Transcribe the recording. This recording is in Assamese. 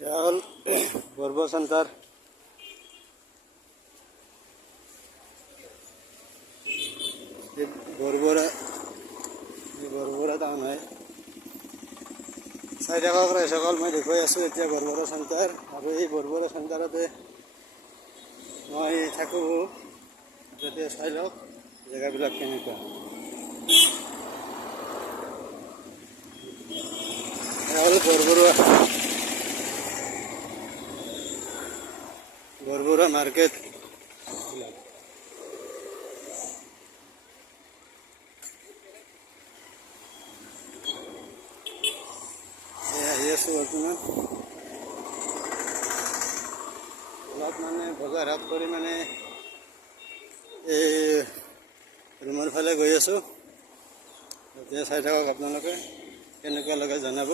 ইয়াৰ বৰবৰা চেণ্টাৰ বৰবৰা টাউন হয়। চাই থাকক ৰাইজসকল, মই দেখুৱাই আছোঁ এতিয়া বৰবৰা চেণ্টাৰ, আৰু এই বৰবৰা চেণ্টাৰতে মই থাকোঁ। যাতে চাই লওক জেগাবিলাক কেনেকুৱা। হ'ল বৰবৰা মাৰ্কেট। আহি আছোঁ বৰ্তমান। অলপ মানে বজাৰ হাট কৰি মানে এই ৰুমৰ ফালে গৈ আছোঁ। এতিয়া চাই থাকক আপোনালোকে, কেনেকুৱা লাগে জনাব।